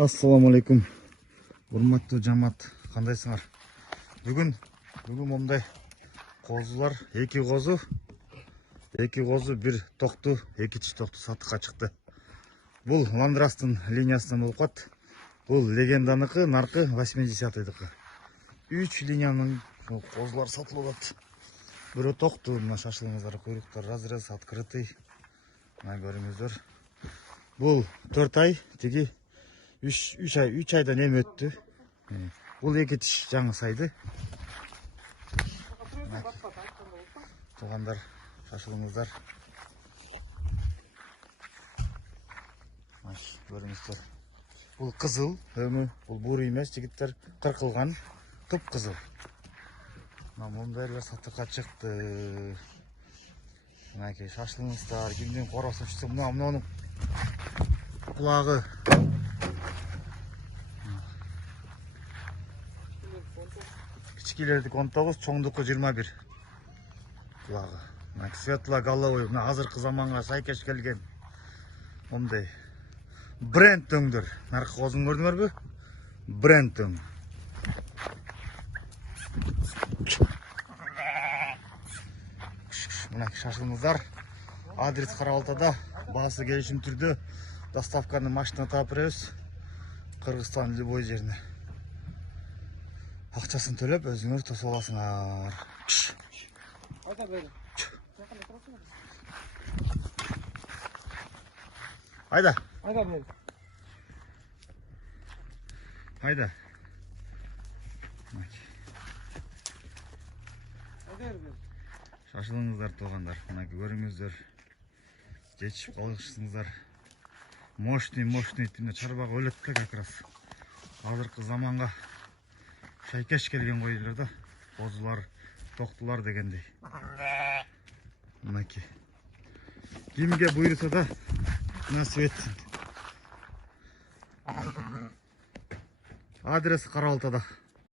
Ассаламу алейкум. Урматтуу жамаат, кандайсыңар? Бүгүн момундай козулар, эки козу, бир токту, эки тиш токту сатыкка чыкты. Бул Ландрастын линиясынан болуп калат. Бул легенданыкы, наркы 80-дыкы. 3 линиянын козулар сатылып атат. Бирөө токту, мына шашылыңыздар, куйруктар разрез открытый. Мына көрүңүздөр. Бул 4 ай, тиги 3 айдан эми өттү. Бул эки тиш жаңы сайды. Туугандар, шашылыңыздар. Көрүңүздөр. Бул кызыл, өңү, бул буру эмес, жигиттер кыркылган, туп кызыл. Мындайлар сатыкка чыкты. Мынакей шашылыңыздар, кимдин короосун чыкса, мунун кулагы. Кичикелердики 19, чоңдуку 21. Кулагы. Светло головой, азыркы заманга сайкеш келген. Мондай бренд өңдөр. Наркы козун көрдүңөрбү? Бренд өң. Мына шашылыңыздар. Адрес Карабалтада, баасы келишим түрдө. Доставканы машина таап беребиз. Кыргызстан любой жерине. Акчасын төлөп, өзүңөр тосуп аласыңар. Айда. Айда. Шашылыңыздар, туугандар. Мына көрүңүздөр. Жетишип калышсыңыздар. Мощный тимде чарбак өлөт да как раз. Азыркы заманга шайкеш келген койдулар да. Козулар, токтулар дегендей. Мынакей. Кимге буйруса да насып этсин. Адрес Карабалтада.